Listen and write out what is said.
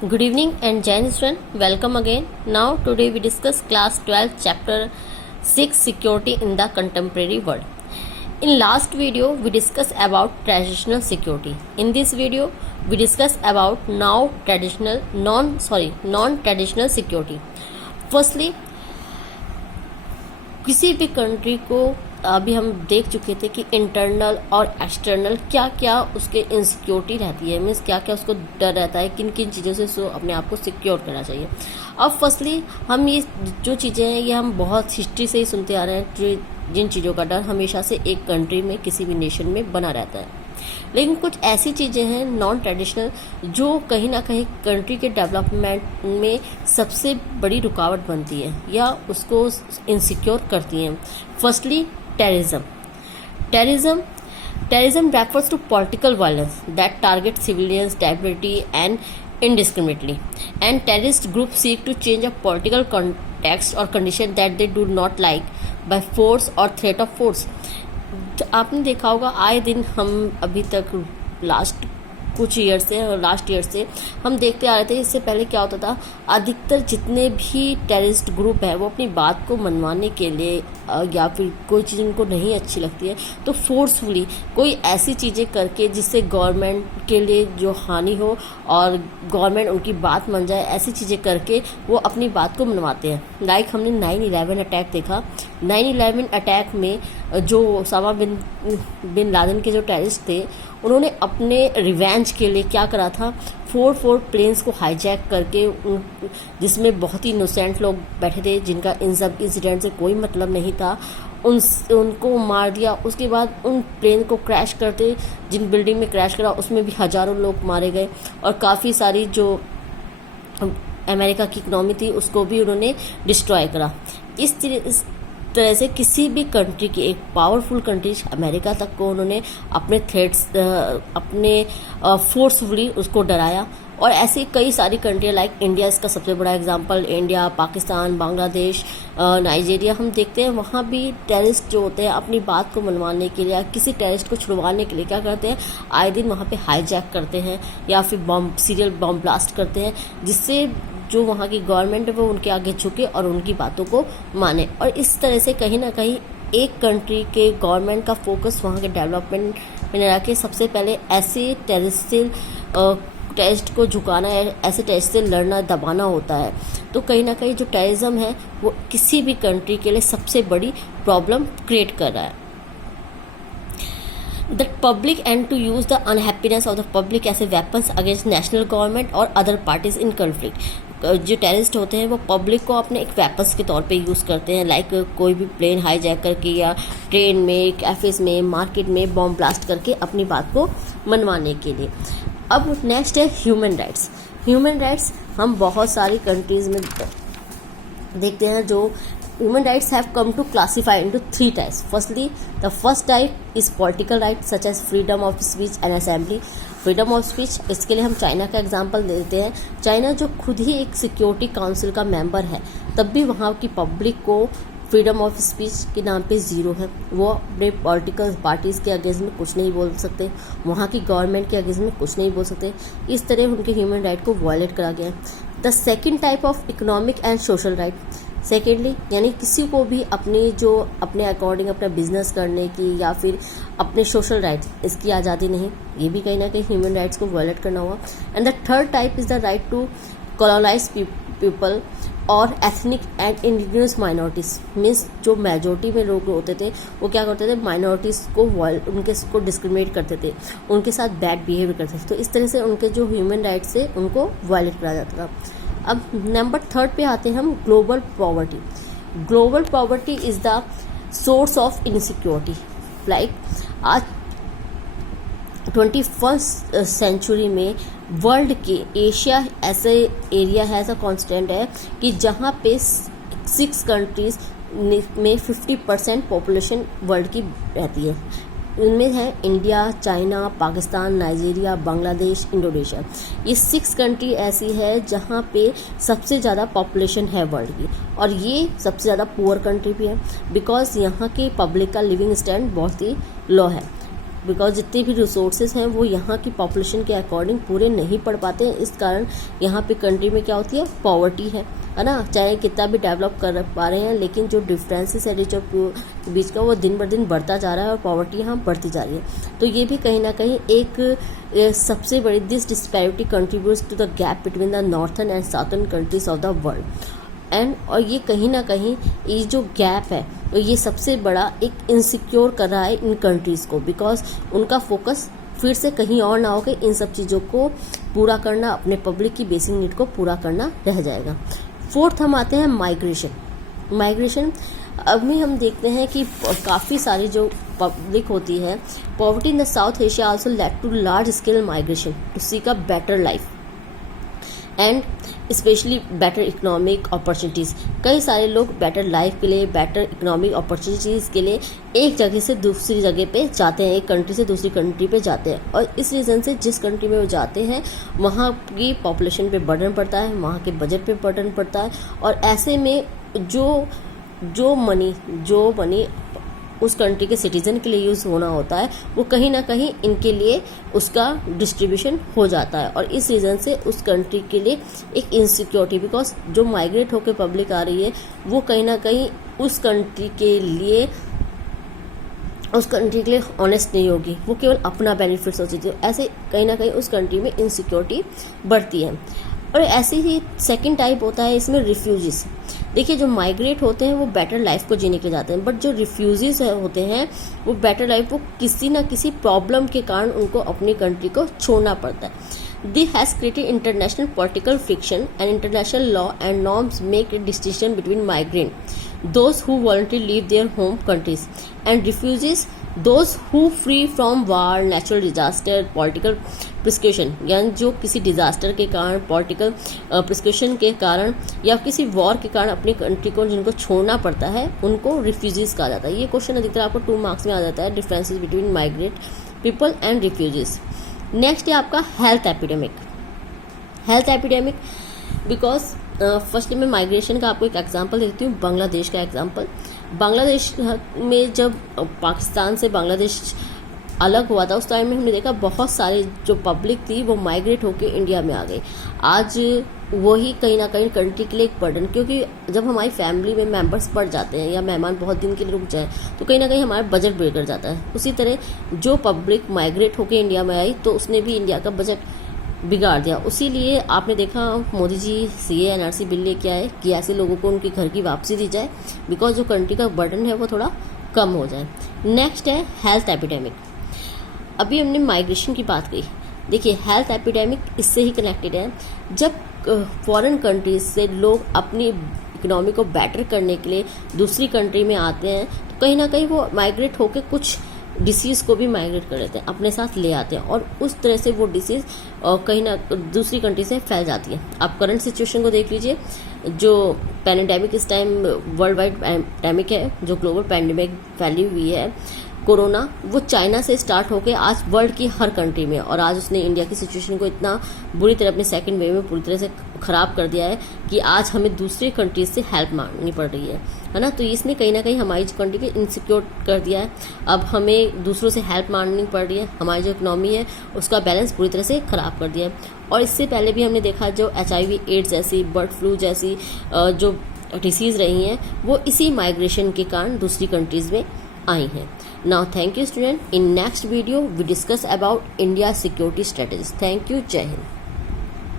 Good evening and Jain student, welcome again. Now today we discuss class 12 chapter 6 security in the contemporary world. In last video we discussed about traditional security. In this video we discuss about non-traditional security. Firstly, किसी भी country को अभी हम देख चुके थे कि internal और एक्सटर्नल क्या क्या उसके इनसिक्योरिटी रहती है, मीन्स क्या क्या उसको डर रहता है, किन किन चीज़ों से उसको अपने आप को सिक्योर करना चाहिए। अब फर्स्टली हम ये जो चीज़ें हैं ये हम बहुत हिस्ट्री से ही सुनते आ रहे हैं, जिन चीज़ों का डर हमेशा से एक कंट्री में किसी भी नेशन में बना रहता है। लेकिन कुछ ऐसी चीज़ें हैं नॉन ट्रेडिशनल जो कहीं ना कहीं कंट्री के डेवलपमेंट में सबसे बड़ी रुकावट बनती है या उसको इनसिक्योर करती हैं। Firstly terrorism refers to political violence that targets civilians deliberately and indiscriminately, and terrorist groups seek to change a political context or condition that they do not like by force or threat of force. तो आपने देखा होगा आए दिन हम अभी तक last year से हम देखते आ रहे थे। इससे पहले क्या होता था, अधिकतर जितने भी टेररिस्ट ग्रुप है वो अपनी बात को मनवाने के लिए या फिर कोई चीज़ उनको नहीं अच्छी लगती है तो फोर्सफुली कोई ऐसी चीज़ें करके जिससे गवर्नमेंट के लिए जो हानि हो और गवर्नमेंट उनकी बात मान जाए, ऐसी चीज़ें करके वो अपनी बात को मनवाते हैं। लाइक हमने 9/11 अटैक देखा। 9/11 अटैक में जो ओसामा बिन लादेन के जो टेररिस्ट थे उन्होंने अपने रिवेंज के लिए क्या करा था, 4 प्लेन्स को हाईजैक करके जिसमें बहुत ही इनोसेंट लोग बैठे थे जिनका इन सब इंसिडेंट से कोई मतलब नहीं था, उनको मार दिया। उसके बाद उन प्लेन को क्रैश करते, जिन बिल्डिंग में क्रैश करा उसमें भी हज़ारों लोग मारे गए और काफ़ी सारी जो अमेरिका की इकनॉमी थी उसको भी उन्होंने डिस्ट्रॉय करा। इस तरह से किसी भी कंट्री की, एक पावरफुल कंट्री अमेरिका तक को उन्होंने अपने थ्रेट्स अपने फोर्सफुली उसको डराया। और ऐसी कई सारी कंट्रियाँ लाइक इंडिया इसका सबसे बड़ा example, India, Pakistan, Bangladesh, Nigeria हम देखते हैं वहाँ भी टेररिस्ट जो होते हैं अपनी बात को मनवाने के लिए या किसी टेररिस्ट को छुड़वाने के लिए क्या करते हैं, आए दिन वहाँ पे हाईजैक करते हैं या फिर सीरियल बॉम्ब ब्लास्ट करते हैं जिससे जो वहाँ की गवर्नमेंट है वो उनके आगे झुके और उनकी बातों को माने। और इस तरह से कहीं ना कहीं एक कंट्री के गवर्नमेंट का फोकस वहाँ के डेवलपमेंट में रह के सबसे पहले ऐसे टेररिस्ट को झुकाना है, ऐसे टेररिस्ट से लड़ना, दबाना होता है। तो कहीं ना कहीं जो टेररिज्म है वो किसी भी कंट्री के लिए सबसे बड़ी प्रॉब्लम क्रिएट कर रहा है। The public and to use the unhappiness of the public as a weapons against national government or other parties in conflict. जो टेररिस्ट होते हैं वो पब्लिक को अपने एक वेपन्स के तौर पे यूज़ करते हैं, लाइक कोई भी प्लेन हाईजैक करके या ट्रेन में, कैफेज में, मार्केट में बॉम्ब ब्लास्ट करके अपनी बात को मनवाने के लिए। अब नेक्स्ट है ह्यूमन राइट्स हम बहुत सारी कंट्रीज़ में देखते हैं। जो human rights have come to classify into 3 types. Firstly, the first type is political rights such as freedom of speech and assembly. Freedom of speech, इसके लिए हम चाइना का एग्जांपल देते हैं। चाइना जो खुद ही एक सिक्योरिटी काउंसिल का मेंबर है तब भी वहाँ की पब्लिक को फ्रीडम ऑफ स्पीच के नाम पे ज़ीरो है। वो अपने पॉलिटिकल पार्टीज़ के अगेंस्ट में कुछ नहीं बोल सकते, वहाँ की गवर्नमेंट के अगेंस्ट में कुछ नहीं बोल सकते। इस तरह उनके ह्यूमन राइट को वायलेट करा गया है। The second type of economic and social right, secondly यानी किसी को भी अपने अकॉर्डिंग अपना बिजनेस करने की या फिर अपने सोशल राइट्स, इसकी आज़ादी नहीं, ये भी कहीं ना कहीं ह्यूमन राइट्स को वायलेट करना हुआ। And the third type is the right to colonize people और ethnic and indigenous minorities, means जो मेजोरिटी में लोग होते थे वो क्या करते थे, माइनॉरिटीज़ को डिस्क्रिमिनेट करते थे, उनके साथ बैड बिहेवियर करते थे। तो इस तरह से उनके जो ह्यूमन राइट्स थे उनको वायलेट करा जाता था। अब नंबर 3 पे आते हैं हम, global poverty is the source of insecurity. Like आज 21st सेंचुरी में वर्ल्ड के एशिया ऐसे एरिया है, ऐसा कॉन्स्टेंट है कि जहाँ पे 6 कंट्रीज़ में 50% पॉपुलेशन वर्ल्ड की रहती है। इनमें है India, China, Pakistan, Nigeria, Bangladesh, Indonesia. ये 6 कंट्री ऐसी है जहाँ पे सबसे ज़्यादा पॉपुलेशन है वर्ल्ड की, और ये सबसे ज़्यादा पुअर कंट्री भी है बिकॉज यहाँ की पब्लिक का लिविंग स्टैंडर्ड बहुत ही लो है। बिकॉज जितने भी रिसोर्सेज हैं वो यहाँ की पॉपुलेशन के अकॉर्डिंग पूरे नहीं पड़ पाते हैं। इस कारण यहाँ पे कंट्री में क्या होती है, पॉवर्टी है ना। चाहे कितना भी डेवलप कर पा रहे हैं, लेकिन जो डिफरेंसेस है रिच और पुअर के बीच का वो दिन ब दिन बढ़ता जा रहा है और पॉवर्टी यहाँ बढ़ती जा रही है। तो ये भी कहीं ना कहीं एक सबसे बड़ी this disparity contributes to the gap between the northern and southern countries of the world. और ये कहीं ना कहीं ये जो गैप है तो ये सबसे बड़ा एक इनसिक्योर कर रहा है इन कंट्रीज़ को, बिकॉज उनका फोकस फिर से कहीं और ना हो के इन सब चीज़ों को पूरा करना, अपने पब्लिक की बेसिक नीड को पूरा करना रह जाएगा। फोर्थ हम आते हैं माइग्रेशन। अभी हम देखते हैं कि काफ़ी सारी जो पब्लिक होती है, poverty in the South Asia also led to large scale migration to seek a better life and specially better economic opportunities. कई सारे लोग बेटर लाइफ के लिए, बेटर इकोनॉमिक अपॉर्चुनिटीज़ के लिए एक जगह से दूसरी जगह पे जाते हैं, एक कंट्री से दूसरी कंट्री पे जाते हैं। और इस रीज़न से जिस कंट्री में वो जाते हैं वहाँ की पॉपुलेशन पे बर्डन पड़ता है, वहाँ के बजट पे बर्डन पड़ता है। और ऐसे में जो मनी उस कंट्री के सिटीज़न के लिए यूज़ होना होता है वो कहीं ना कहीं इनके लिए उसका डिस्ट्रीब्यूशन हो जाता है। और इस रीज़न से उस कंट्री के लिए एक इनसिक्योरिटी, बिकॉज जो माइग्रेट होकर पब्लिक आ रही है वो कहीं ना कहीं उस कंट्री के लिए ऑनेस्ट नहीं होगी, वो केवल अपना बेनिफिट सोचती है। ऐसे कहीं ना कहीं उस कंट्री में इनसिक्योरिटी बढ़ती है। और ऐसे ही सेकंड टाइप होता है इसमें रिफ्यूजीज। देखिए, जो माइग्रेट होते हैं वो बेटर लाइफ को जीने के जाते हैं, बट जो रिफ्यूजीज होते हैं वो बेटर लाइफ वो किसी ना किसी प्रॉब्लम के कारण उनको अपनी कंट्री को छोड़ना पड़ता है। This has created international political friction and international law and norms make a distinction between migrant, those who voluntarily leave their home countries, and refugees, those who free from war, natural disaster, political persecution, यानी जो किसी disaster के कारण, political prescription के कारण या किसी war के कारण अपनी कंट्री को जिनको छोड़ना पड़ता है उनको रिफ्यूजीज कहा जाता है। ये क्वेश्चन अधिकतर आपको 2 मार्क्स में आ जाता है, differences between migrate people and refugees. Next है आपका हेल्थ एपिडेमिक। बिकॉज फर्स्टली मैं माइग्रेशन का आपको एक एग्जांपल देती हूँ, बांग्लादेश का एग्जांपल। बांग्लादेश में जब पाकिस्तान से बांग्लादेश अलग हुआ था उस टाइम में हमने देखा बहुत सारे जो पब्लिक थी वो माइग्रेट होकर इंडिया में आ गई। आज वही कहीं ना कहीं कंट्री के लिए एक बर्डन, क्योंकि जब हमारी फैमिली में मेंबर्स बढ़ जाते हैं या मेहमान बहुत दिन के लिए रुक जाए तो कहीं ना कहीं हमारा बजट बिगड़ जाता है। उसी तरह जो पब्लिक माइग्रेट होकर इंडिया में आई तो उसने भी इंडिया का बजट बिगाड़ दिया। उसी लिए आपने देखा Modi ji CA NRC bill लेके आए कि ऐसे लोगों को उनके घर की वापसी दी जाए, बिकॉज जो कंट्री का बर्डन है वो थोड़ा कम हो जाए। नेक्स्ट है हेल्थ एपिडेमिक। अभी हमने माइग्रेशन की बात की, देखिए हेल्थ एपिडेमिक इससे ही कनेक्टेड है। जब फॉरेन कंट्रीज से लोग अपनी इकोनॉमी को बेटर करने के लिए दूसरी कंट्री में आते हैं तो कहीं ना कहीं वो माइग्रेट होकर कुछ डिसीज़ को भी माइग्रेट कर लेते हैं, अपने साथ ले आते हैं और उस तरह से वो डिसीज़ कहीं ना दूसरी कंट्री से फैल जाती है। आप करंट सिचुएशन को देख लीजिए, जो पैंडेमिक इस टाइम वर्ल्ड वाइड पैंडेमिक है, जो ग्लोबल पैंडेमिक फैली हुई है कोरोना, वो चाइना से स्टार्ट होकर आज वर्ल्ड की हर कंट्री में, और आज उसने इंडिया की सिचुएशन को इतना बुरी तरह अपने सेकंड वेव में पूरी तरह से ख़राब कर दिया है कि आज हमें दूसरी कंट्रीज से हेल्प मांगनी पड़ रही है ना। तो इसने कहीं ना कहीं हमारी कंट्री को इनसिक्योर कर दिया है। अब हमें दूसरों से हेल्प मांगनी पड़ रही है, हमारी जो इकोनॉमी है उसका बैलेंस पूरी तरह से ख़राब कर दिया है। और इससे पहले भी हमने देखा जो HIV एड्स जैसी, बर्ड फ्लू जैसी जो डिसीज़ रही हैं वो इसी माइग्रेशन के कारण दूसरी कंट्रीज़ में आई हैं। Now thank you student. In next video we discuss about India's security strategies. Thank you. Jai Hind.